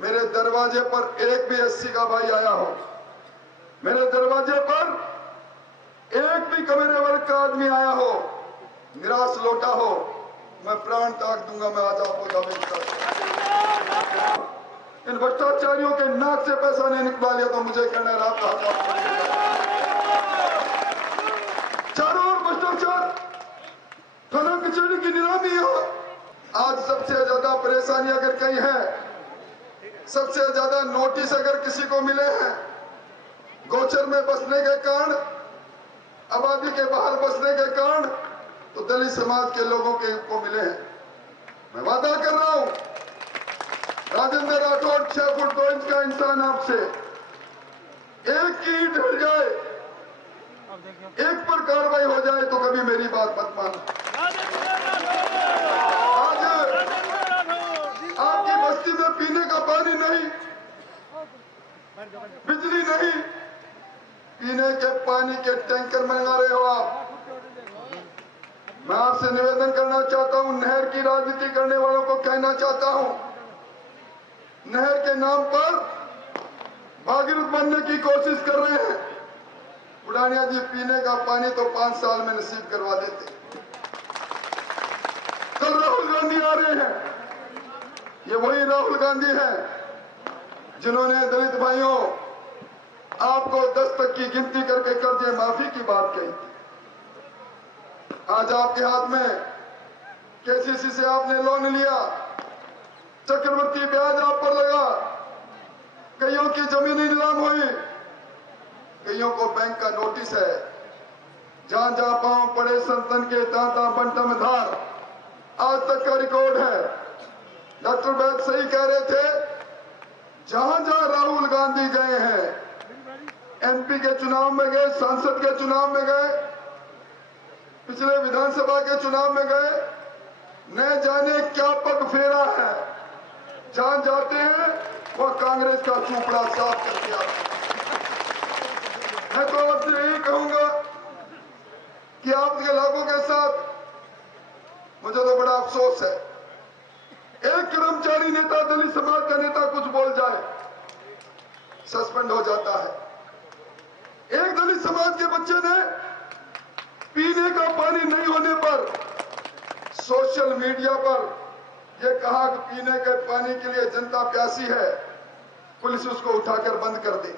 मेरे दरवाजे पर एक भी एससी का भाई आया हो, मेरे दरवाजे पर एक भी कमेरे वर्ग का आदमी आया हो, निराश लौटा हो, मैं प्राण त्याग दूंगा। मैं आज आपको दावे करता हूं, इन भ्रष्टाचारियों के नाक से पैसा नहीं निकला लिया तो मुझे कहना है आपका चारों ओर भ्रष्टाचार, थाना कचहरी की नीलामी हो। आज सबसे ज्यादा परेशानी अगर कहीं है, सबसे ज्यादा नोटिस अगर किसी को मिले हैं, गोचर में बसने के कारण, आबादी के बाहर बसने के कारण, तो दलित समाज के लोगों को मिले हैं। मैं वादा कर रहा हूं, राजेंद्र राठौड़ 6 फुट 2 इंच का इंसान आपसे, एक की ईंट ढल जाए, एक पर कार्रवाई हो जाए तो कभी मेरी बात मत मानो। आज आपकी बस्ती में पीने का पानी नहीं, बिजली नहीं, पीने के पानी के टैंकर मंगा रहे हो आप। मैं आपसे निवेदन करना चाहता हूं, नहर की राजनीति करने वालों को कहना चाहता हूं, नहर के नाम पर भागीरथ बनने की कोशिश कर रहे हैं। बुढ़ानिया जी पीने का पानी तो 5 साल में नसीब करवा देते। कल राहुल गांधी आ रहे हैं, ये वही राहुल गांधी हैं जिन्होंने दलित भाइयों आपको 10 तक की गिनती करके कर्जे माफी की बात कही। आज आपके हाथ में केसीसी से आपने लोन लिया, चक्रवर्ती ब्याज आप पर लगा, कईयों की जमीनी नीलाम हुई, कईयों को बैंक का नोटिस है। जहां जहां पांव पड़े संतन के तांता बंटम धार, आज तक का रिकॉर्ड है। डॉक्टर बैद सही कह रहे थे, जहां जहां राहुल गांधी गए हैं, एमपी के चुनाव में गए, सांसद के चुनाव में गए, पिछले विधानसभा के चुनाव में गए, न जाने क्या पग फेरा है। जहां जाते हैं वह कांग्रेस का चूपड़ा साफ करके आते हैं। मैं तो आपसे यही कहूंगा कि आपके लोगों के साथ मुझे तो बड़ा अफसोस है, एक कर्मचारी नेता, दलित समाज का नेता कुछ बोल जाए, सस्पेंड हो जाता है। एक दलित समाज के बच्चे ने पीने का पानी नहीं होने पर सोशल मीडिया पर यह कहा कि पीने के पानी के लिए जनता प्यासी है, पुलिस उसको उठाकर बंद कर दे।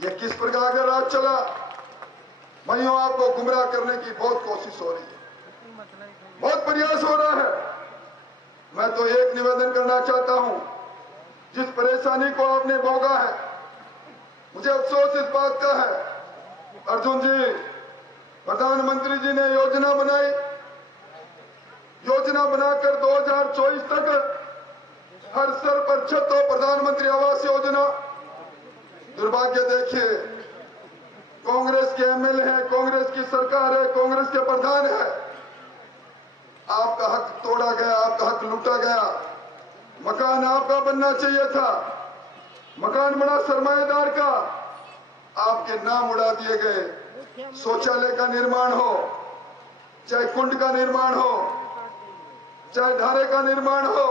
यह किस प्रकार का राज चला? भाइयों, आपको गुमराह करने की बहुत कोशिश हो रही है, बहुत प्रयास हो रहा है। मैं तो एक निवेदन करना चाहता हूं, जिस परेशानी को आपने भोगा है, मुझे अफसोस इस बात का है, अर्जुन जी, प्रधानमंत्री जी ने योजना बनाई, योजना बनाकर 2024 तक हर स्तर पर छत हो प्रधानमंत्री आवास योजना। दुर्भाग्य देखिए, कांग्रेस के एमएलए हैं, कांग्रेस की सरकार है, कांग्रेस के प्रधान है, आपका हक तोड़ा गया, आपका हक लूटा गया। मकान आपका बनना चाहिए था, मकान बना सरमाएदार का, आपके नाम उड़ा दिए गए। शौचालय का निर्माण हो, चाहे कुंड का निर्माण हो, चाहे ढारे का निर्माण हो,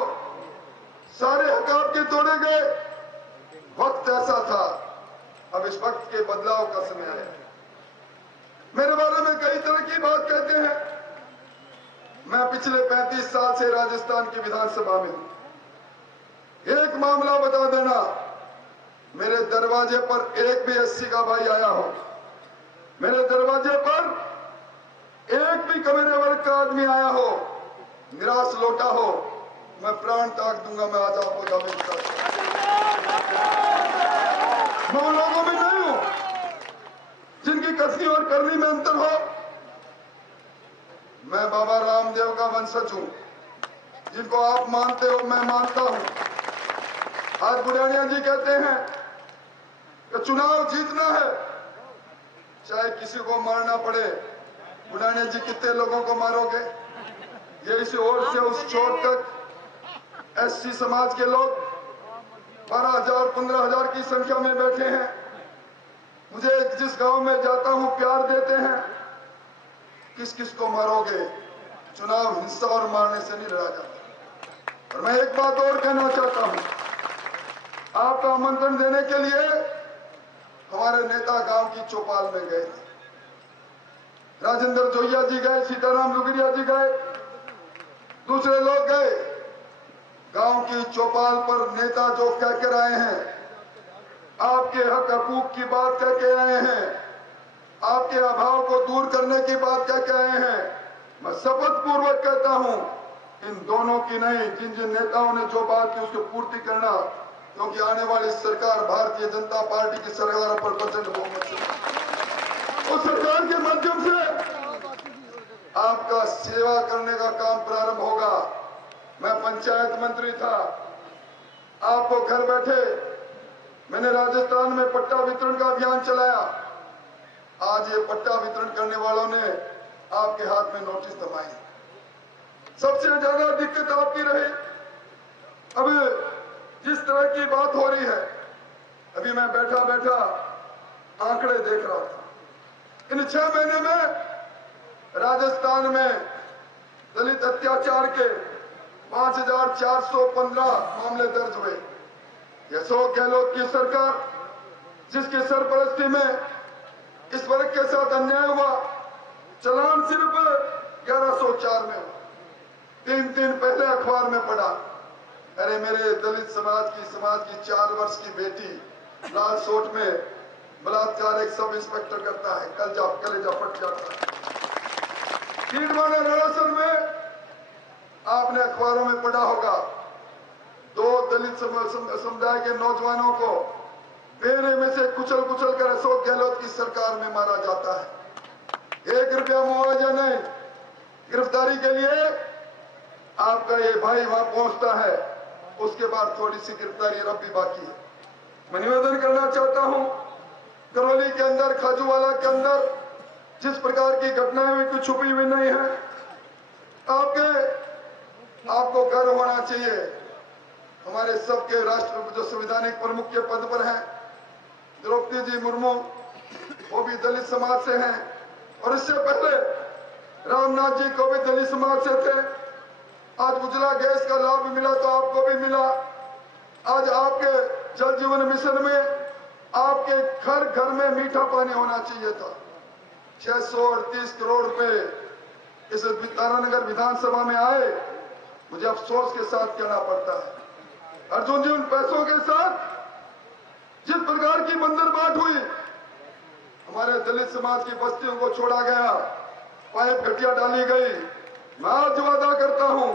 सारे हक आपके तोड़े गए। वक्त ऐसा था, अब इस वक्त के बदलाव का समय है। मेरे बारे में कई तरह की बात कहते हैं। मैं पिछले 35 साल से राजस्थान की विधानसभा में हूं। एक मामला बता देना, मेरे दरवाजे पर एक भी एससी का भाई आया हो, मेरे दरवाजे पर एक भी कमेरे वर्ग का आदमी आया हो, निराश लौटा हो, मैं प्राण त्याग दूंगा। मैं आज आपको दावे करता हूं, मैं उन लोगों में नहीं हूं जिनकी कसनी और करनी में अंतर हो। मैं बाबा रामदेव का वंशज हूं, जिनको आप मानते हो मैं मानता हूं। आज बुढ़ानिया जी कहते हैं कि चुनाव जीतना है, चाहे किसी को मारना पड़े। बुढ़ानिया जी कितने लोगों को मारोगे? ये इस ओर से उस छोर तक एससी समाज के लोग 12,000 15,000 की संख्या में बैठे हैं। मुझे जिस गांव में जाता हूं प्यार देते हैं। किस किस को मारोगे? चुनाव हिंसा और मारने से नहीं लड़ा जाता। और मैं एक बात और कहना चाहता हूं, आपका आमंत्रण देने के लिए हमारे नेता गांव की चौपाल में गए थे। राजेंद्र जोइया जी गए, सीताराम लुगड़िया जी गए, दूसरे लोग गए। गांव की चौपाल पर नेता जो कह कर आए हैं, आपके हक हकूक की बात कह के आए हैं, आपके अभाव को दूर करने की बात कह के आए हैं। मैं शपथ पूर्वक कहता हूं, इन दोनों की नहीं, जिन जिन नेताओं ने जो बात की उसकी पूर्ति करना, क्योंकि आने वाली सरकार भारतीय जनता पार्टी की सरकार पर प्रचंड बहुमत से, उस सरकार के माध्यम से आपका सेवा करने का काम प्रारंभ होगा। मैं पंचायत मंत्री था, आपको घर बैठे मैंने राजस्थान में पट्टा वितरण का अभियान चलाया। आज ये पट्टा वितरण करने वालों ने आपके हाथ में नोटिस दबाए। सबसे ज्यादा दिक्कत आपकी रही। अब जिस तरह की बात हो रही है, अभी मैं बैठा बैठा आंकड़े देख रहा था। इन 6 महीने में राजस्थान में दलित अत्याचार के 5415 मामले दर्ज हुए। अशोक गहलोत की सरकार, जिसकी सरपरस्ती में इस वर्ग के साथ अन्याय हुआ, चलान सिर्फ 1104 में हुआ। 3 दिन पहले अखबार में पढ़ा, अरे मेरे दलित समाज की 4 वर्ष की बेटी लाल सोट में बलात्कार एक सब इंस्पेक्टर करता है, कलेजा फट जाता है। तीनवाना रणासर में आपने अखबारों में पढ़ा होगा, 2 दलित समुदाय के नौजवानों को बेरे में से कुचल कर अशोक गहलोत की सरकार में मारा जाता है। 1 रुपया मुआवजा नहीं, गिरफ्तारी के लिए आपका ये भाई वहां पहुंचता है, उसके बाद थोड़ी सी गिरफ्तारी अब भी बाकी है। मैं निवेदन करना चाहता हूं, करौली के अंदर, खाजूवाला के अंदर जिस प्रकार की घटनाएं हुई, कुछ छुपी हुई नहीं है। आपको गर्व होना चाहिए। हमारे सबके राष्ट्र जो संवैधानिक प्रमुख के पद पर हैं, द्रौपदी जी मुर्मू, वो भी दलित समाज से हैं, और इससे पहले रामनाथ जी को भी दलित समाज से थे। आज उज्ज्वला गैस का लाभ मिला तो आपको भी मिला। आज आपके जल जीवन मिशन में आपके घर घर में मीठा पानी होना चाहिए था। 638 करोड़ रुपए इस तारानगर विधानसभा में आए, मुझे अफसोस के साथ कहना पड़ता है। अर्जुन जी, उन पैसों के साथ जिस प्रकार की बंदरबाट हुई, हमारे दलित समाज की बस्तियों को छोड़ा गया, पाइप घटिया डाली गई। मैं आज वादा करता हूं,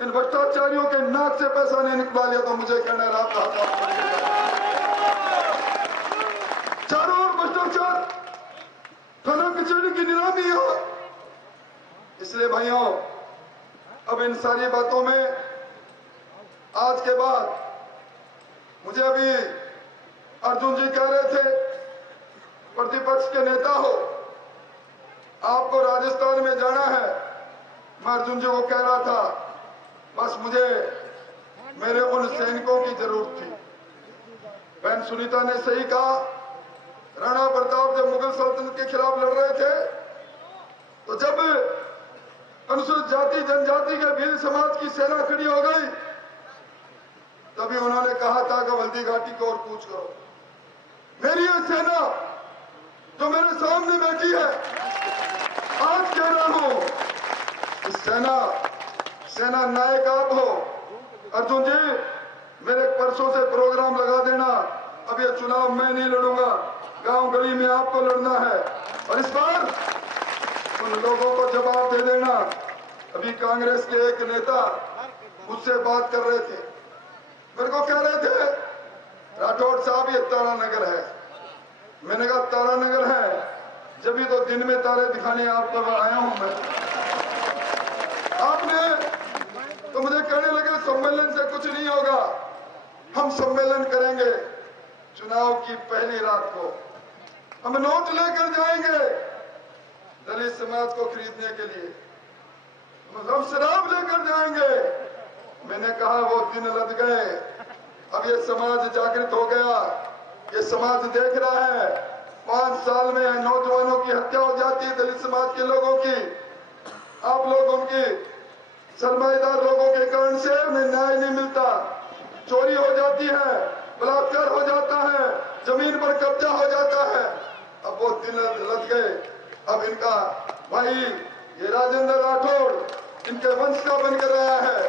इन भ्रष्टाचारियों के नाक से पैसा नहीं निकला लिया तो मुझे कहना है आपका हक। चारों ओर भ्रष्टाचार, थाना कचहरी की नीलामी हो। इसलिए भाइयों, अब इन सारी बातों में आज के बाद, मुझे अभी अर्जुन जी कह रहे थे प्रतिपक्ष के नेता हो, आपको राजस्थान में जाना है। मैं अर्जुन जी को कह रहा था, बस मुझे मेरे उन सैनिकों की जरूरत थी। बहन सुनीता ने सही कहा, राणा प्रताप जब मुगल सल्तनत के खिलाफ लड़ रहे थे, तो जब अनुसूचित जाति जनजाति के भील समाज की सेना खड़ी हो गई, तभी उन्होंने कहा था कि हल्दी घाटी को और कूच करो। मेरी ये सेना जो मेरे सामने बैठी है, आज कह रहा हूं, इस सेना नायक आप हो। अर्जुन जी, मेरे परसों से प्रोग्राम लगा देना। अब ये चुनाव मैं नहीं लड़ूंगा, गांव गली में आपको लड़ना है, और इस बार उन लोगों को जवाब दे देना। अभी कांग्रेस के एक नेता मुझसे बात कर रहे थे, मेरे को कह रहे थे, राठौड़ साहब ये तारानगर है। मैंने कहा तारानगर है, जब भी तो दिन में तारे दिखाने आपको आया हूं मैं। आपने तो मुझे कहने लगे सम्मेलन से कुछ नहीं होगा। हम सम्मेलन करेंगे चुनाव की पहली रात को, हम नोट लेकर जाएंगे दलित समाज को खरीदने के लिए, हम शराब लेकर जाएंगे। मैंने कहा वो दिन लद गए, अब ये समाज जागृत हो गया, ये समाज देख रहा है। 5 साल में नौजवानों की हत्या हो जाती है, दलित समाज के लोगों की। आप लोग उनकी सरमाएदार लोगों के कारण से उन्हें न्याय नहीं मिलता, चोरी हो जाती है, बलात्कार हो जाता है, जमीन पर कब्जा हो जाता है। अब वो दिन लग गए। अब इनका भाई ये राजेंद्र राठौड़ इनके वंश का बनकर आया है।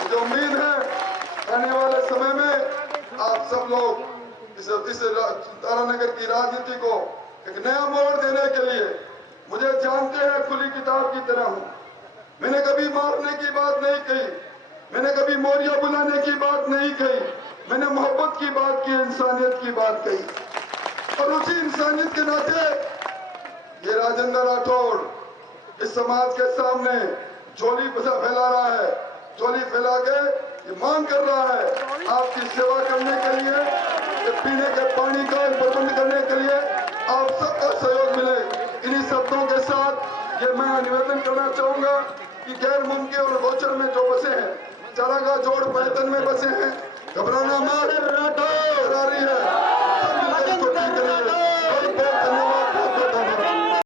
मुझे उम्मीद है आने वाले समय में आप सब लोग इस तारानगर की राजनीति को एक नया मोड़ देने के लिए, मुझे जानते हैं खुली किताब की तरह हूं। मैंने कभी मारने की बात नहीं कही, मैंने कभी मोरिया बुलाने की बात नहीं कही, मैंने मोहब्बत की बात की, इंसानियत की बात कही। और उसी इंसानियत के नाते ये राजेंद्र राठौड़ इस समाज के सामने झोली फैला रहा है, झोली फैला के ये मांग कर रहा है आपकी सेवा करने के लिए, पीने के पानी का प्रबंध करने के लिए आप सबका सहयोग मिले। इन्हीं शब्दों के साथ ये मैं निवेदन करना चाहूंगा कि गैर मुमकिन और गोचर में जो बसे हैं, चारागाह जोड़ पैतन में बसे हैं, घबराना